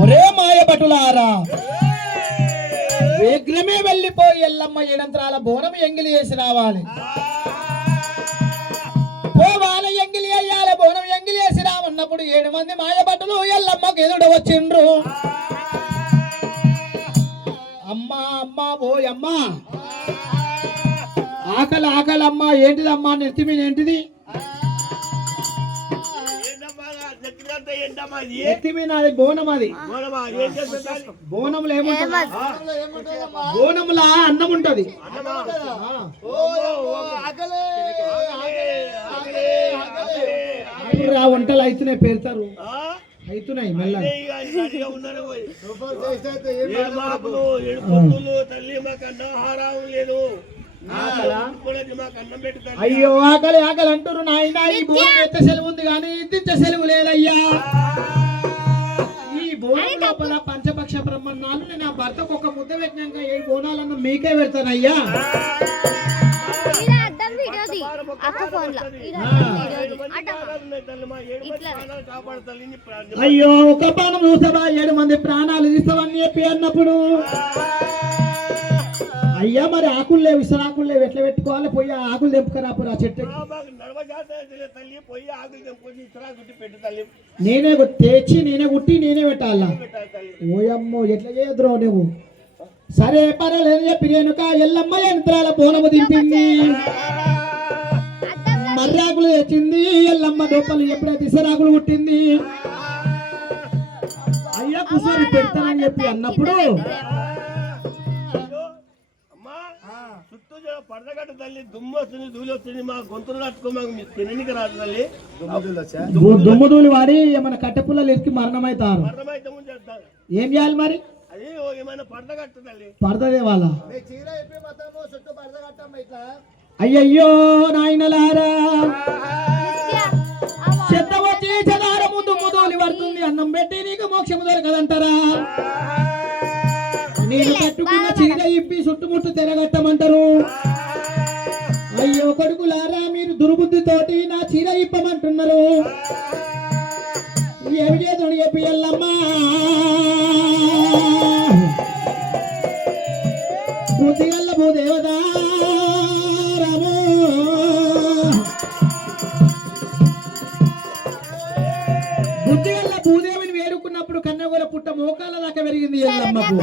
ఒరే మాయ భటులారా, వేగ్రమే వెళ్ళిపోయి ఎల్లమ్మ ఏడంత్రాల బోనం ఎంగిలి చేసి రావాలి. పోవాల ఎంగిలి అయ్యాల బోనం ఎంగిలి వేసి రామన్నప్పుడు 7 మంది మాయ భటులు ఎల్లమ్మకు ఎదుడు వచ్చిండ్రు. అమ్మా అమ్మా ఓయమ్మా, ఆకలి ఆకలమ్మా, ఏంటిదమ్మా నెత్తిమీద ఏంటిది? ఎత్తిమీనాది బోనం. అది బోనంలో ఏముంటది? బోనంలా అన్నం ఉంటది. వంటలు అవుతున్నాయి, పెడతారు అవుతున్నాయి. మళ్ళీ అయ్యో ఆకలి ఆకలి అంటారు నాయన. ఈ బోనం ఎత్త సెలవు ఉంది కానీ ఇంత సెలవు లేదయ్యా. ఈ బోనం లోపల పంచపక్ష బ్రహ్మన్నాలు నేను ఆ భర్తకు ఒక ముద్ద పెట్టినాక 7 బోనాలన్న మీకే పెడతానయ్యా. అయ్యో ఒక బాణం చూసావా 7 మంది ప్రాణాలు తీస్తావని చెప్పి అన్నప్పుడు అయ్యా మరి ఆకులు లేవు, ఇసరాకులు లేవు, ఎట్లా పెట్టుకోవాలి? పోయి ఆకులు తెంపుకరాపు ఆ చెట్టు. నేనే తెచ్చి నేనే కుట్టి నేనే పెట్టాలా? ఓయమ్మో ఎట్లా చేయద్రో నువ్వు. సరే పర్వాలేదు చెప్పి రేణుక ఎల్లమ్మ యంత్రాల బోనము దింపింది, మర్రాకులు తెచ్చింది. ఎల్లమ్మ దోపలు ఎప్పుడైతే ఇసరాకులు కుట్టింది అయ్యా కుసరి పెడతానని చెప్పి అన్నప్పుడు పడగట్ట తల్లి దుమ్ము వస్తుంది, ధూళి వస్తుంది, మా గొంతులు కట్టుకో మాకు తిననికి రాదు తల్లి. దుమ్ము ధూళి వాడి ఏమైనా కట్టెపుల్లలు ఎక్కి మరణమవుతారు. ఏం చేయాలి మరి? అది ఏమైనా పడగట్ట తల్లి పడదే వాళ్ళ. అయ్యయ్యో నాయనలారా, చెత్త వచ్చి చదార ముందు ముదోలి పడుతుంది, అన్నం పెట్టి నీకు మోక్షము దొరకదంటారా? నేను కట్టుకున్న చీర ఇప్పి చుట్టుముట్టు తిరగట్టమంటారు. అయ్యో కొడుకులారా, మీరు దుర్బుద్ధితోటి నా చీర ఇప్పమంటున్నారు. ఏమి చేతుడు చెప్పి ఎల్లమ్మా బుద్ధిగల్ల భూదేవతా రాము, బుద్ధిగల్ల భూదేవిని వేడుకున్నప్పుడు కన్నగోల పుట్ట మోకాల దాకా పెరిగింది ఎల్లమ్మకు.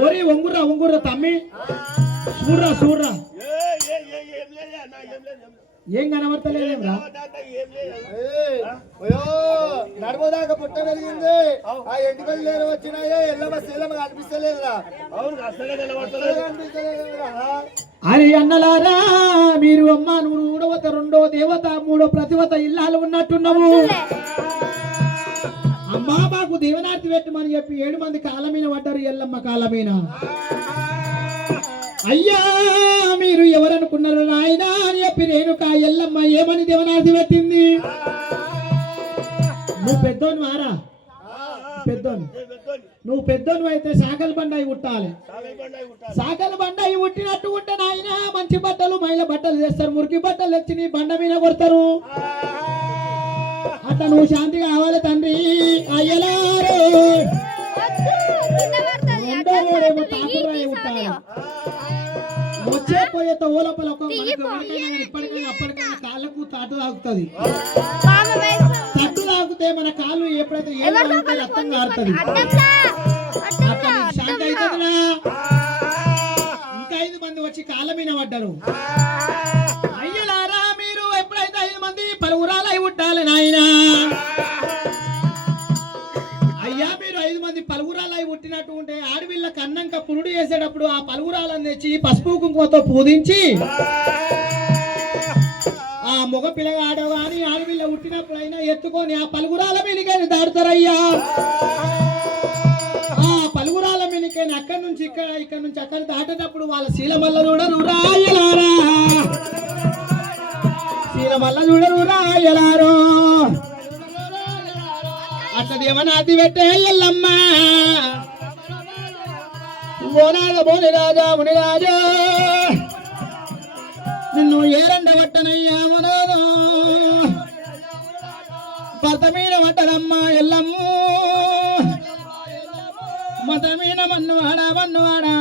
ఓరి ఒంగుర్రా ఒంగుర్రా తమ్మి, చూడ్రా చూడ్రా, ఏం కనబడతలేదేమ్రా? నడవదాకా పుట్ట పెరిగింది, ఆ ఎంటికలు లేరు వచ్చినాయో ఎల్లమ్మ శీలమ్మ కనిపిస్తలేదురా. అరే అన్నలారా, మీరు అమ్మ నువ్వు మూడవత, రెండో దేవత, మూడో ప్రతివత ఇల్లాలు ఉన్నట్టున్నావు. అమ్మా మాకు దేవనార్తి పెట్టమని చెప్పి 7 మంది కాళ్ళ మీద పడ్డారు, ఎల్లమ్మ కాళ్ళ మీద. అయ్యా మీరు ఎవరనుకున్నారు నాయనా అని చెప్పి రేణుక ఎల్లమ్మ ఏమని దేవనార్తి పెట్టింది? నువ్వు పెద్దోని వారా? పెద్దోని నువ్వు పెద్దోను అయితే సాకల బండాయి ఉట్టాలి. సాకల బండాయి ఉట్టినట్టు ఉంటే నాయన మంచి బట్టలు మైల బట్టలు చేస్తారు, మురికి బట్టలు తెచ్చి నీ బండ మీద కొడతారు. అట్లా నువ్వు శాంతి కావాలి తండ్రి. అయ్యలారు తాకురాయి ఉట్టాలి. వచ్చే పోయేత ఓలపల ఇప్పటికైనా అప్పటికైనా కాళ్ళకు తాటు తాగుతుంది. తట్టు తాగితే మన కాళ్ళు ఎప్పుడైతే రక్తం కారుతుంది. శాంతి అవుతుందిరా. ఇంకా 5 మంది వచ్చి కాళ్ళ మీద పడ్డారు. అయ్యలారా మీరు ఎప్పుడైతే 5 మంది పలువురాలు అయి ఉండాలి నాయన. అయ్యా మీరు 5 మంది పలువురాలు అయి పుట్టినట్టు ఉంటే ఆడవిళ్ళకి అన్నంక పురుడు చేసేటప్పుడు ఆ పలువురాలను తెచ్చి పసుపు కుంకుమతో పూజించి ఆ మగ పిల్లగా ఆడగాని ఆడవిళ్ళ పుట్టినప్పుడు అయినా ఎత్తుకొని ఆ పలుగురాల మీనికని దాడుతారయ్యా. ఆ పలుగురాల మీనికని అక్కడి నుంచి ఇక్కడ నుంచి అక్కడ దాటేటప్పుడు వాళ్ళ శీలమల్ల చూడరు రాయలారా, శీలమల్ల చూడరు రాయలారో. అట్లా దేవనాతి పెట్టే ఎల్లమ్మ బోనాల బోని రాజా మునిరాజా నిన్ను ఏరండ పట్టనయ్యా మునోదో భర్త మీద పట్టదమ్మ ఎల్లమ్మ మత మీద మన్నువాడా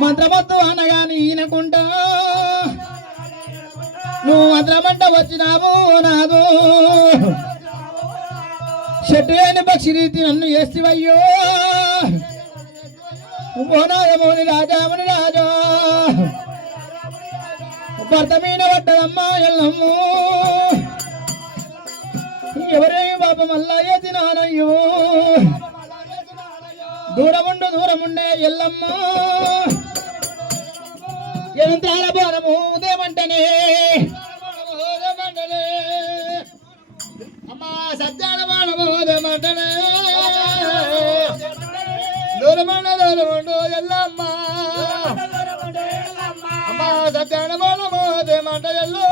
మంత్రమొత్తు అనగాని ఈనకుంటా నువ్వు మంత్రమంట వచ్చినావు నాదు చెట్టు అయిన పక్షి రీతి నన్ను చేస్తివయ్యో మోనాయమోని రాజామని రాజా భర్త మీద పడ్డదమ్మా ఎల్లమ్ము ఎవరే బాబు మళ్ళా ఎత్తినానయ్యో దూరముండే ఎల్లమ్మ ఎంతాల బోనము ఉదయమంటనే అమ్మా సత్యాల బోనము ఉదయమంటనే దూరముండు ఎల్లమ్మ అమ్మా సత్యాల బోనము ఉదయమంట ఎల్లో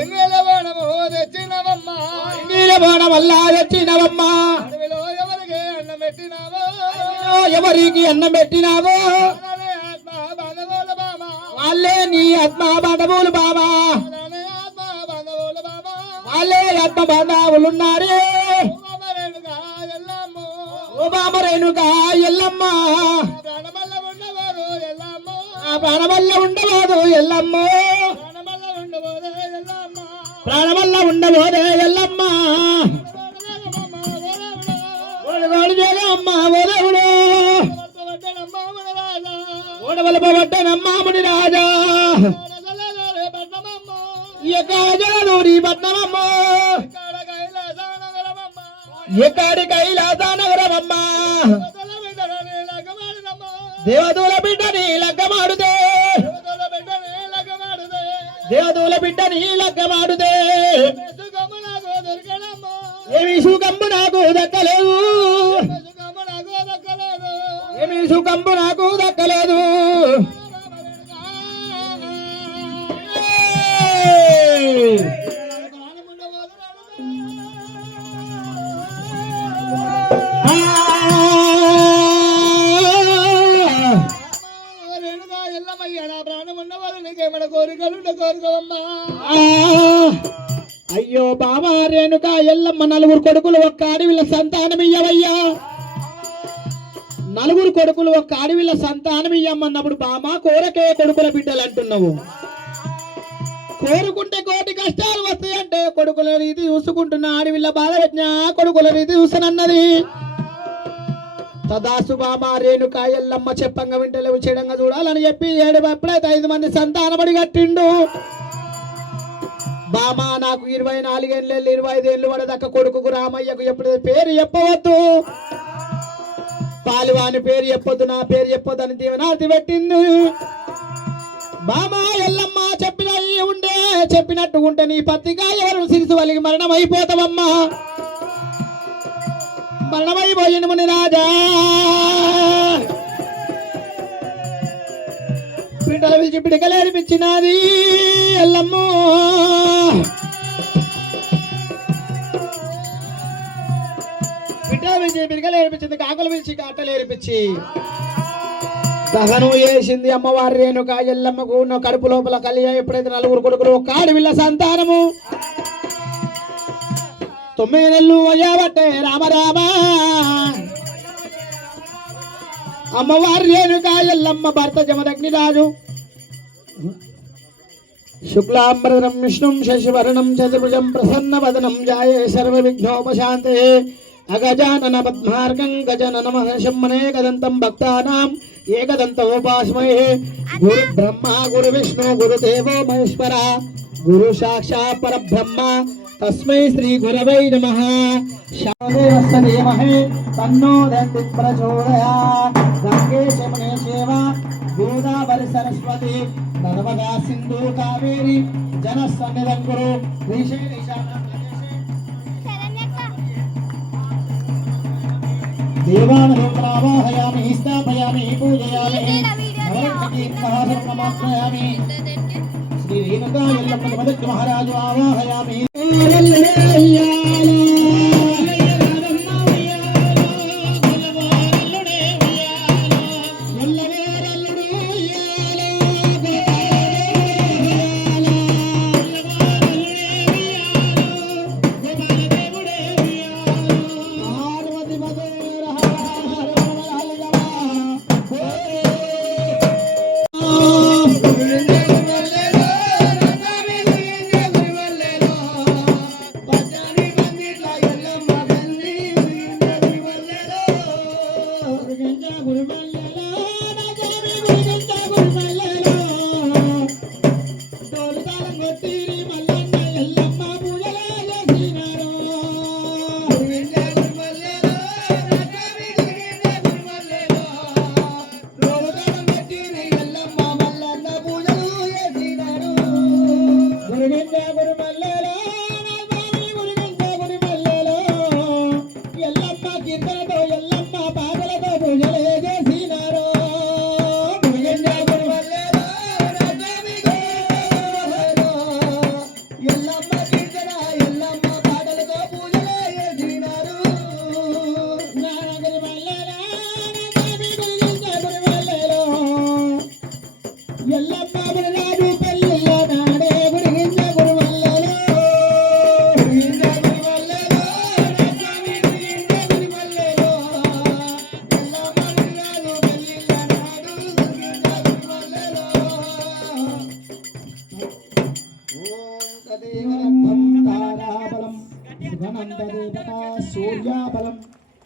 ఎంగిల బోనము తెచ్చినవమ్మ ఎంగిల బోనమల్లా తెచ్చినవమ్మ ఎవరికి అన్నం పెట్టినావో ఎవరికి అన్నం పెట్టినావో వాళ్ళే నీ ఆత్మ బాంధవులు బాబా వాళ్ళే ఆత్మ బాంధవులున్నారే ఓ బాబా రేణుగా ఎల్లమ్మ ప్రాణవల్ల ఉండబోదు ఎల్లమ్మ ప్రాణవల్ల ఉండబోదే ఎల్లమ్మ అమ్మ ఓదవుడు ఓడవలపబడ్డనమ్మా ముని రాజా ఎక్కడూరి పట్నమమ్మ ఎక్కడి కైలాసనగరమమ్మ దేవదూల బిడ్డని లగ్గమాడుదే దేవదూల బిడ్డని లగ్గమాడుదే ఏమి సుఖంబు నాకు దక్కలేదు ఏమి సుఖంబు నాకు దక్కలేదు అయ్యో బాబా రేణుక ఎల్లమ్మ నలుగురు కొడుకులు ఒక్క అడవిల సంతానం ఇయ్యవయ్యా నలుగురు కొడుకులు ఒక్క అడవిల సంతానం ఇయ్యమన్నప్పుడు బామా కోరకే కొడుకుల బిడ్డలు అంటున్నావు కోరుకుంటే కోటి కష్టాలు వస్తాయంటే కొడుకుల రీతి చూసుకుంటున్న అడవిల బాధ పెట్టిన కొడుకుల రీతి చూస్తానన్నది తదాసు బామా రేణుక ఎల్లమ్మ చెప్పంగా వింటలేవు చెడంగా చూడాలని చెప్పి ఎప్పుడైతే 5 మంది సంతానబడి కట్టిండు బామా నాకు 24 ఏళ్ళు 25 ఏళ్ళు పడదక్క కొడుకు రామయ్యకు ఎప్పుడైతే పేరు చెప్పవద్దు పాలివాని పేరు చెప్పొద్దు నా పేరు చెప్పొద్దు అని దీవనార్థి పెట్టింది బామా ఎల్లమ్మ చెప్పినట్టు ఉంటే నీ పత్రిక ఎవరు సిరిసు వలిగి మరణం అయిపోతావమ్మా మరణమైపోయిన ముని రాజా బిడ్డల పిలిచి పిడికలేరిపించినది ఎల్లమ్మ బిడ్డల పిలిచి పిడికలేరిపించింది కాకులు పిలిచి కాటలేరిపించి దహనం చేసింది అమ్మవారి రేణుక ఎల్లమ్మకు కడుపు లోపల కలియ ఎప్పుడైతే 4 కొడుకులు ఒక ఆడవిల్ల సంతానము 9 నెలలు అయ్యాబట్టే రామరామ అమ్మవారి రేణుక ఎల్లమ్మ భర్త జమదగ్నిరాజు శుక్లాంబరధరం విష్ణుం శశివర్ణం చతుర్భుజం ప్రసన్నవదనం జాయే సర్వ విఘ్నోపశాంతే అగజానన పద్మార్గం గజనన మహశమ్మనేకదంతం భక్తానాం ఏకదంతోపాస్మహే గురు బ్రహ్మ గురు విష్ణు గురుదేవో మహేశ్వర గురు సాక్షాత్ పరబ్రహ్మ తస్మై శ్రీ గురవై నమః శాదేవస్య ధీమహి తన్నో దంతి ప్రచోదయాత్ గంగే యమునే చైవ గోదావరి సరస్వతి నర్మదా సింధు కావేరి జనసన్నిధం కురు దేవానవాహయామి స్థాపయామి పూజయామి నవరత్నమాప్యామి శ్రీ రేణుకా ఎల్లమ్మ మొదటి మహారాజు ఆవాహయామి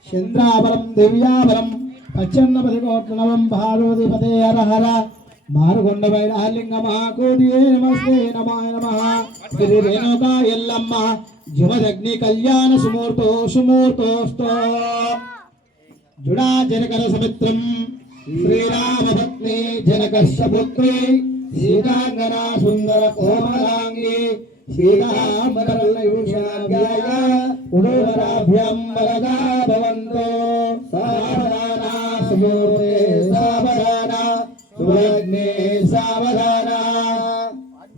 చంద్రాబలం దివ్యాబలం పచ్చన్నపతి కోట్లనవం పార్వతిపతే హర హర మారుకొండ వైరాలింగమ కోటియే నమస్తే నమాయ నమః శ్రీ రేణుకా ఎల్లమ్మ జుమదగ్ని కళ్యాణ సుమూర్తో సుమూర్తోస్తో జుడా జనకర సమిత్రం శ్రీరామపత్ని జనకస్య పుత్రి సీతాంగనా సుందర కోమలాంగి సీతాంబరలయూషాభ్యాయ ఉడోవరాభ్యం వరదా భవంతో సావధానా సుమూర్తే సావధానా సువగ్నే సావధానా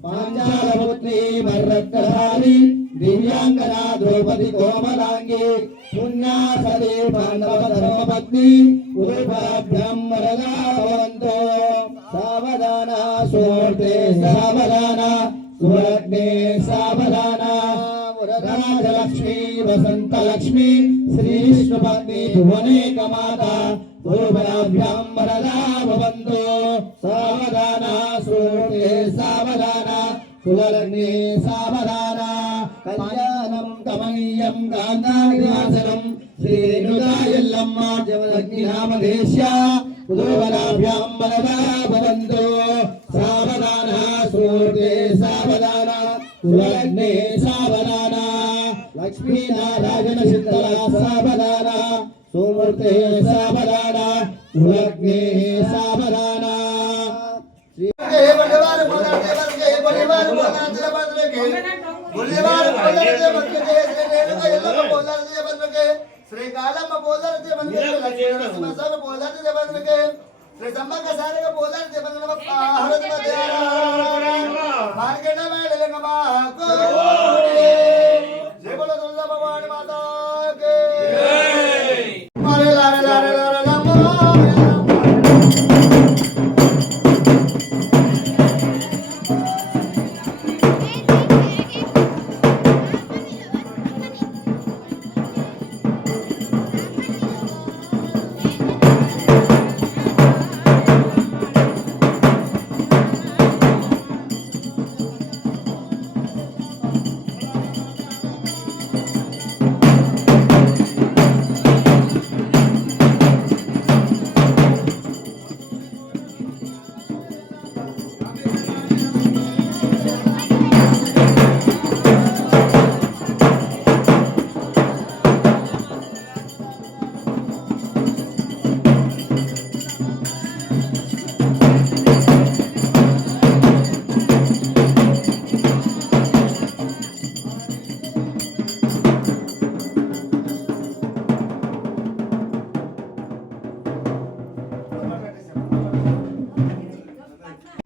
పాంచాలపుత్రి మర్రక్కధారి దివ్యాంగనా ద్రౌపది కోమలాంగి పుణ్యాసదే పాండవ ధర్మపత్ని ఉభాభ్యం వరదా భవంతో సావధాన సుమూర్తే సావధాన సువగ్నే సావధాన రాజలక్ష్మి వసంతలక్ష్మి శ్రీ విష్ణుపత్ని భువనేక మాత పూర్వాభ్యాం వరదా భవంతో సావధాన సుమూర్తే సావధాన సువగ్నే సావధాన కళ్యాణం కమనీయం గాంధారివాసనం శ్రీ రేణుకా ఎల్లమ్మ జమదగ్ని నామధేశ్య ఉదోవరాభ్యాం వరదా భవంతో సావధాన సుమూర్తే సావధాన సువగ్నే సావధాన లక్ష్మీనారాయణ శీతల సావధాన సుమూర్తే సావధాన సువగ్నే సావధాన శ్రీకాళమ్మ పోదరతే బంధుకే లక్ష్మీనరసింహస్వామి పోదరతే బంధుకే శ్రీ సమ్మక్క సారిక పోదరతే బంధుకే ఆహరతి మధ్యారా మార్గణ మేళలింగమా కోడి జయబల దుర్గా భవాని మాతాకే మరే లారే లారే లారే లమ్మ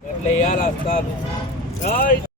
ఎట్లా వేయాలి వస్తారు